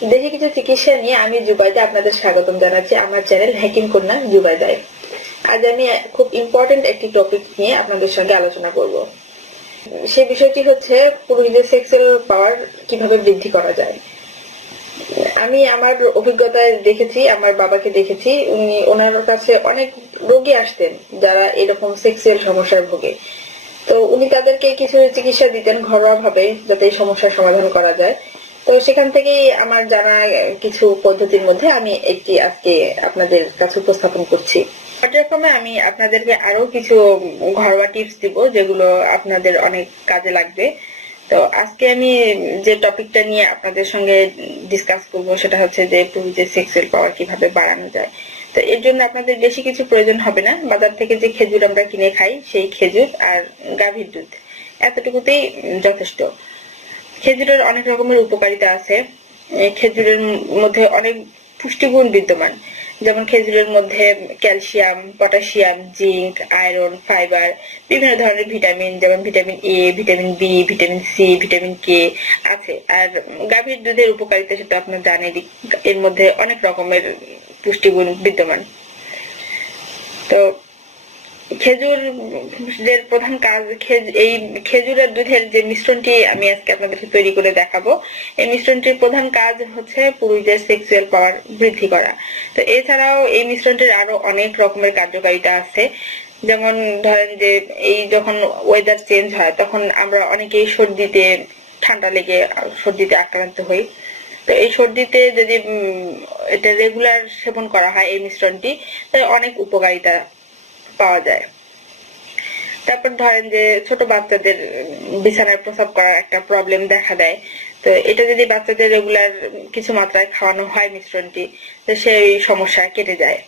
দেশি কিছু চিকিৎসা নিয়ে আমি জুবাইদা আপনাদের স্বাগতম জানাচ্ছি আমার চ্যানেল হ্যাকিং কন্যা জুবাইদায়। আজ আমি খুব ইম্পর্টেন্ট একটি টপিক নিয়ে আপনাদের সঙ্গে আলোচনা করব। সেই বিষয়টি হচ্ছে পুরুষদের সেক্সুয়াল পাওয়ার কিভাবে বৃদ্ধি করা যায়। আমি আমার অভিজ্ঞতায় দেখেছি, আমার বাবাকে দেখেছি, ওনার কাছে অনেক রোগী আসতেন যারা এরকম সেক্সুয়াল সমস্যায় ভোগে। তো উনি তাদেরকে কিছু চিকিৎসা দিতেন ঘরোয়া ভাবে, যাতে এই সমস্যার সমাধান করা যায়। তো সেখান থেকেই আমার জানা কিছু পদ্ধতির মধ্যে আমি একটি আজকে আপনাদের কাছে উপস্থাপন করছি। পর্যায়ক্রমে আমি আপনাদেরকে আরো কিছু ঘরোয়া টিপস দিব যেগুলো আপনাদের অনেক কাজে লাগবে। তো আজকে আমি যে টপিকটা নিয়ে আপনাদের সঙ্গে ডিসকাস করব সেটা হচ্ছে যে পুরুষদের সেক্সুয়াল পাওয়ার কিভাবে বাড়ানো যায়। তো এর জন্য আপনাদের বেশি কিছু প্রয়োজন হবে না। বাজার থেকে যে খেজুর আমরা কিনে খাই সেই খেজুর আর গাভীর দুধ, এতটুকুতেই যথেষ্ট। খেজুরের অনেক রকমের উপকারিতা আছে। খেজুরের মধ্যে অনেক পুষ্টিগুণ বিদ্যমান, যেমন খেজুরের মধ্যে calcium, potassium, zinc, iron, fibre, বিভিন্ন ধরনের ভিটামিন, যেমন vitamin A, vitamin B, vitamin C, vitamin K আছে। আর গাভীর দুধের উপকারিতা সেটা আপনারা জানেনই, এর মধ্যে অনেক রকমের পুষ্টিগুণ বিদ্যমান। তো খেজুরের প্রধান কাজ, এই খেজুরের দুধের যে মিশ্রণটি আমি আজকে আপনাদেরকে তৈরি করে দেখাবো, এই মিশ্রণটির প্রধান কাজ হচ্ছে পুরুষদের সেক্সুয়াল পাওয়ার বৃদ্ধি করা। তো এছাড়াও এই মিশ্রণটির আরো অনেক রকমের কার্যকারিতা আছে। যেমন ধরেন যে এই যখন ওয়েদার চেঞ্জ হয় তখন আমরা অনেকেই সর্দিতে, ঠান্ডা লেগে সর্দিতে আক্রান্ত হই। তো এই সর্দিতে যদি এটা রেগুলার সেবন করা হয় এই মিশ্রণটি, তাহলে অনেক উপকারিতা পাওয়া যায়। তারপর ধরেন যে ছোট বাচ্চাদের বিছানায় প্রস্রাব করার একটা প্রবলেম দেখা দেয়। তো এটা যদি বাচ্চাদের রেগুলার কিছু মাত্রায় খাওয়ানো হয় মিশ্রণটি, তো সেই সমস্যা কেটে যায়।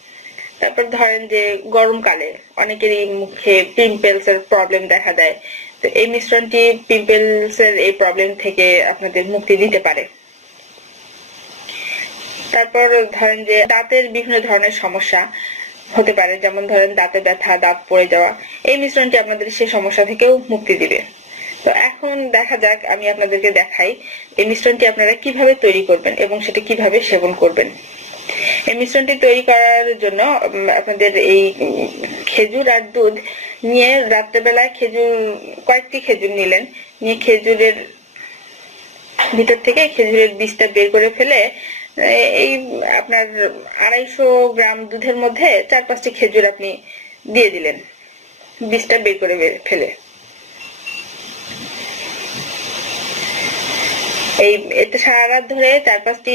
তারপর ধরেন যে গরমকালে অনেকেরই মুখে পিম্পলস এর প্রবলেম দেখা দেয়। তো এই মিশ্রণটি পিম্পলস এর এই প্রবলেম থেকে আপনাদের মুক্তি দিতে পারে। তারপর ধরেন যে দাঁতের বিভিন্ন ধরনের সমস্যা হতে পারে, যেমন ধরেন দাঁতে ব্যথা, দাঁত পড়ে যাওয়া, এই মিশ্রণটি আপনাদের সেই সমস্যা থেকেও মুক্তি দিবে। তো এখন দেখা যাক, আমি আপনাদেরকে দেখাই এই মিশ্রণটি আপনারা কিভাবে তৈরি করবেন এবং সেটা কিভাবে সেবন করবেন। এই মিশ্রণটি তৈরি করার জন্য আপনাদের এই খেজুর আর দুধ নিয়ে রাত্রেবেলায় কয়েকটি খেজুর নিলেন, নিয়ে খেজুরের ভিতর থেকে খেজুরের বীজটা বের করে ফেলে এই আপনার 250 গ্রাম দুধের মধ্যে 4-5টি খেজুর আপনি দিয়ে দিলেন, বীজটা বের করে ফেলে। এটা সারা রাত ধরে 4-5টি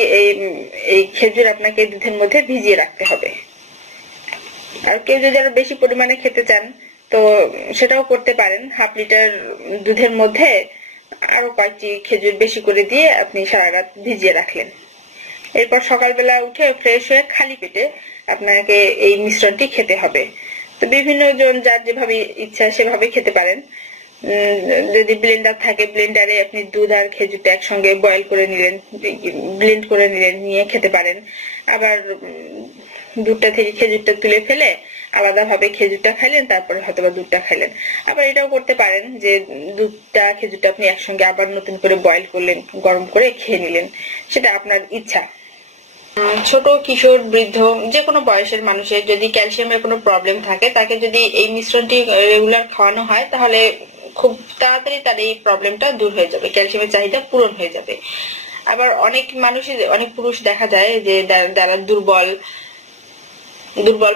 এই খেজুর আপনাকে দুধের মধ্যে ভিজিয়ে রাখতে হবে। আর কেউ যদি আরো বেশি পরিমাণে খেতে চান তো সেটাও করতে পারেন। 1/2 লিটার দুধের মধ্যে আরো কয়েকটি খেজুর বেশি করে দিয়ে আপনি সারা রাত ভিজিয়ে রাখলেন। এরপর সকালবেলা উঠে ফ্রেশ হয়ে খালি পেটে আপনাকে এই মিশ্রণটি খেতে হবে। তো বিভিন্ন জন যার যেভাবে ইচ্ছা সেভাবে খেতে পারেন। যদি ব্লেন্ডার থাকে, ব্লেন্ডারে আপনি দুধ আর খেজুরটা একসঙ্গে বয়েল করে নিলেন, ব্লেন্ড করে নিলেন, নিয়ে খেতে পারেন। আবার দুধটা থেকে খেজুরটা তুলে ফেলে আলাদাভাবে খেজুরটা খাইলেন, তারপরে হয়তো বা দুধটা খাইলেন। আবার এটাও করতে পারেন যে দুধটা খেজুরটা আপনি একসঙ্গে আবার নতুন করে বয়েল করলেন, গরম করে খেয়ে নিলেন, সেটা আপনার ইচ্ছা। ছোট, কিশোর, বৃদ্ধ, যে কোনো বয়সের মানুষের যদি ক্যালসিয়ামের কোনো প্রবলেম থাকে, তাকে যদি এই মিশ্রণটি রেগুলার খাওয়ানো হয় তাহলে খুব তাড়াতাড়ি তার এই প্রবলেমটা দূর হয়ে যাবে, ক্যালসিয়ামের চাহিদা পূরণ হয়ে যাবে। আবার অনেক পুরুষ দেখা যায় যে যারা দুর্বল,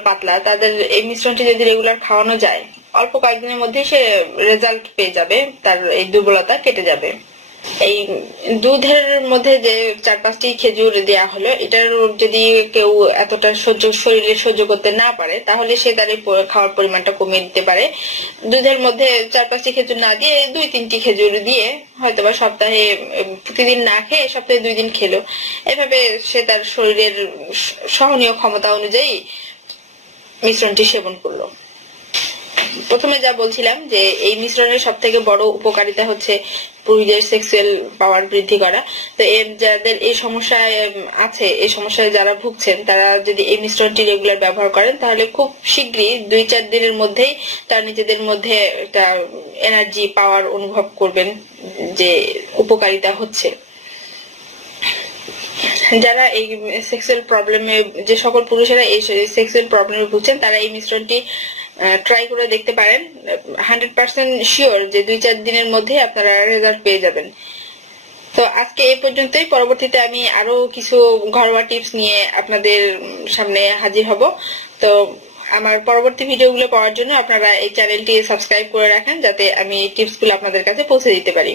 পাতলা, তাদের এই মিশ্রণটি যদি রেগুলার খাওয়ানো যায় অল্প কয়েকদিনের মধ্যে সে রেজাল্ট পেয়ে যাবে, তার এই দুর্বলতা কেটে যাবে। এই দুধের মধ্যে যে 4-5টি খেজুর দেয়া হলো, এটার যদি কেউ এতটা শরীরে সহ্য করতে না পারে তাহলে সে তার খাওয়ার পরিমাণটা কমিয়ে দিতে পারে। দুধের মধ্যে 4-5টি খেজুর না দিয়ে 2-3টি খেজুর দিয়ে হয়তোবা সপ্তাহে, প্রতিদিন না খেয়ে সপ্তাহে 2 দিন খেলো। এভাবে সে তার শরীরের সহনীয় ক্ষমতা অনুযায়ী মিশ্রণটি সেবন করলো। প্রথমে যা বলছিলাম যে এই মিশ্রণের সবথেকে বড় উপকারিতা হচ্ছে পুরুষদের সেক্সুয়াল পাওয়ার বৃদ্ধি করা। তো যাদের এই সমস্যায় আছে, এই সমস্যায় যারা ভুগছেন, তারা যদি এই মিশ্রণটি রেগুলার ব্যবহার করেন তাহলে খুব শীঘ্রই 2-4 দিনের মধ্যেই তারা নিজেদের মধ্যে একটা এনার্জি, পাওয়ার অনুভব করবেন যে উপকারিতা হচ্ছে। যারা এই সেক্সুয়াল প্রবলেমে, যে সকল পুরুষেরা এই সেক্সুয়াল প্রবলেমে ভুগছেন, তারা এই মিশ্রণটি ট্রাই করে দেখতে পারেন। 100% শিওর যে 2-4 দিনের মধ্যে আপনারা রেজাল্ট পেয়ে যাবেন। তো আজকে এই পর্যন্তই। পরবর্তীতে আমি আরো কিছু ঘরোয়া টিপস নিয়ে আপনাদের সামনে হাজির হব। তো আমার পরবর্তী ভিডিওগুলো পাওয়ার জন্য আপনারা এই চ্যানেলটি সাবস্ক্রাইব করে রাখেন, যাতে আমি টিপসগুলো আপনাদের কাছে পৌঁছে দিতে পারি।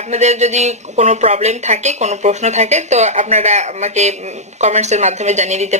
আপনাদের যদি কোনো প্রবলেম থাকে, কোনো প্রশ্ন থাকে, তো আপনারা আমাকে কমেন্টস এর মাধ্যমে জানিয়ে দিতে